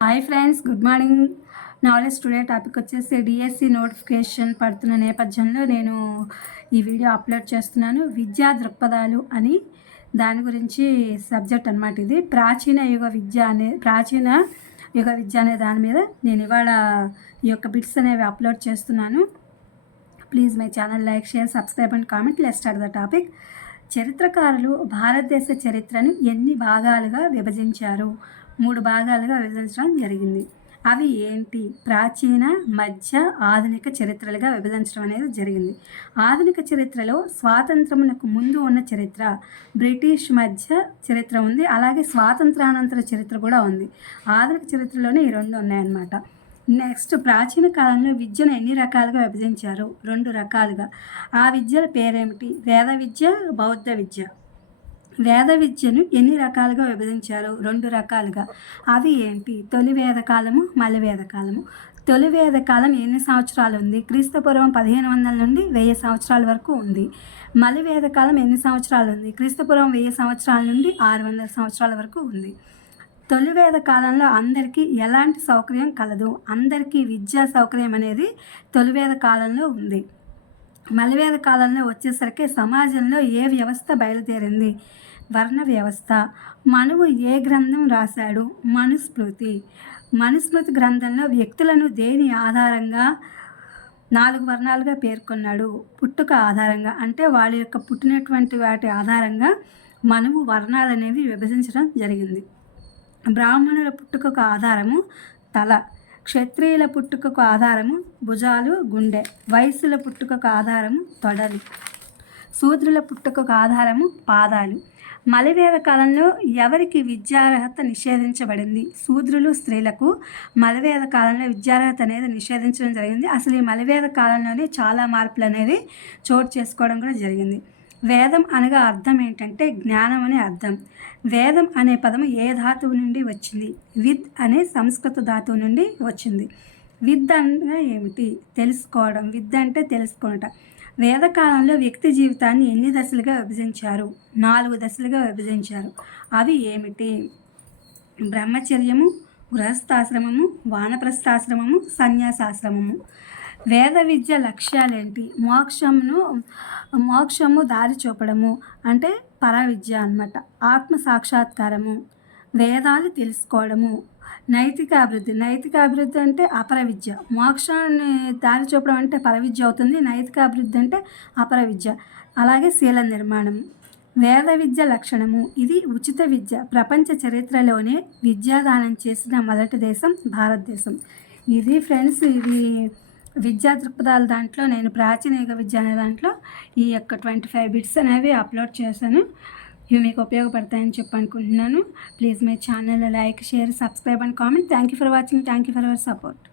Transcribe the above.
Hi friends, good morning. Knowledge today topic వచ్చేసి DSC notification పడుతున్న నేపథ్యంలో నేను ఈ వీడియో అప్లోడ్ చేస్తున్నాను. విద్యా దృక్పథాలు అని దాని గురించి సబ్జెక్ట్ అనమాట. ఇది ప్రాచీన యుగ విద్య అనే దాని మీద నేను ఇవాళ ఈ యొక్క బిట్స్ అనేవి అప్లోడ్ చేస్తున్నాను. Please my channel like, share, subscribe and comment. Let's start the topic. చరిత్రకారులు భారతదేశ చరిత్రను ఎన్ని భాగాలుగా విభజించారు? 3 భాగాలుగా విభజించడం జరిగింది. అవి ఏంటి? ప్రాచీన, మధ్య, ఆధునిక చరిత్రలుగా విభజించడం అనేది జరిగింది. ఆధునిక చరిత్రలో స్వాతంత్రమునకు ముందు ఉన్న చరిత్ర, బ్రిటిష్ మధ్య చరిత్ర ఉంది, అలాగే స్వాతంత్రానంతర చరిత్ర కూడా ఉంది. ఆధునిక చరిత్రలోనే ఈ 2 ఉన్నాయన్నమాట. నెక్స్ట్, ప్రాచీన కాలంలో విద్యను ఎన్ని రకాలుగా విభజించారు? 2 రకాలుగా. ఆ విద్యల పేరేమిటి? వేద విద్య, బౌద్ధ విద్య. వేద విద్యను ఎన్ని రకాలుగా విభజించారు? 2 రకాలుగా. అవి ఏంటి? తొలి వేదకాలము, మలి వేదకాలము. తొలి వేదకాలం ఎన్ని సంవత్సరాలు ఉంది? క్రీస్తుపూర్వం 1500 నుండి 1000 సంవత్సరాల వరకు ఉంది. మలి వేదకాలం ఎన్ని సంవత్సరాలు ఉంది? క్రీస్తుపూర్వం 1000 సంవత్సరాల నుండి 600 సంవత్సరాల వరకు ఉంది. తొలి వేద కాలంలో అందరికీ ఎలాంటి సౌకర్యం కలదు? అందరికీ విద్యా సౌకర్యం అనేది తొలి వేద కాలంలో ఉంది. మలివేద కాలంలో వచ్చేసరికి సమాజంలో ఏ వ్యవస్థ బయలుదేరింది? వర్ణ వ్యవస్థ. మనువు ఏ గ్రంథం రాశాడు? మనుస్మృతి. మనుస్మృతి గ్రంథంలో వ్యక్తులను దేని ఆధారంగా 4 వర్ణాలుగా పేర్కొన్నాడు? పుట్టుక ఆధారంగా. అంటే వాళ్ళ యొక్క పుట్టినటువంటి వాటి ఆధారంగా మనువు వర్ణాలు అనేవి విభజించడం జరిగింది. బ్రాహ్మణుల పుట్టుకకు ఆధారము తల, క్షత్రియుల పుట్టుకకు ఆధారము భుజాలు, గుండె, వైశ్యుల పుట్టుకకు ఆధారము తొడలు, శూద్రుల పుట్టుకకు ఆధారము పాదాలు. మలివేద కాలంలో ఎవరికి విద్యార్హత నిషేధించబడింది? శూద్రులు, స్త్రీలకు మలివేద కాలంలో విద్యార్హత అనేది నిషేధించడం జరిగింది. అసలు ఈ మలివేద కాలంలోనే చాలా మార్పులు అనేవి చోటు చేసుకోవడం కూడా జరిగింది. వేదం అనగా అర్థం ఏంటంటే జ్ఞానం అనే అర్థం. వేదం అనే పదము ఏ ధాతువు నుండి వచ్చింది? విద్ అనే సంస్కృత ధాతువు నుండి వచ్చింది. విద్ అనగా ఏమిటి? తెలుసుకోవడం. విద్ అంటే తెలుసుకొనుట. వేదకాలంలో వ్యక్తి జీవితాన్ని ఎన్ని దశలుగా విభజించారు? 4 దశలుగా విభజించారు. అవి ఏమిటి? బ్రహ్మచర్యము, గృహస్థాశ్రమము, వానప్రస్థాశ్రమము, సన్యాసాశ్రమము. వేద విద్య లక్ష్యాలేంటి? మోక్షము దారి చూపడము అంటే పరవిద్య అన్నమాట. ఆత్మ సాక్షాత్కారము, వేదాలు తెలుసుకోవడము, నైతిక అభివృద్ధి అంటే అపర విద్య. మోక్షాన్ని దారి చూపడం అంటే పరవిద్య అవుతుంది. నైతిక అభివృద్ధి అంటే అపర విద్య. అలాగే శీల నిర్మాణం. వేద విద్య లక్షణము. ఇది ఉచిత విద్య. ప్రపంచ చరిత్రలోనే విద్యాదానం చేసిన మొదటి దేశం భారతదేశం. ఇది ఫ్రెండ్స్, ఇది విద్యా దృక్పథాల దాంట్లో నేను ప్రాచీన యుగ విద్య అనే దాంట్లో ఈ యొక్క 25 బిట్స్ అనేవి అప్లోడ్ చేశాను. ఇవి మీకు ఉపయోగపడతాయని చెప్పి అనుకుంటున్నాను. Please my channel like, share, subscribe and comment. Thank you for watching. Thank you for your support.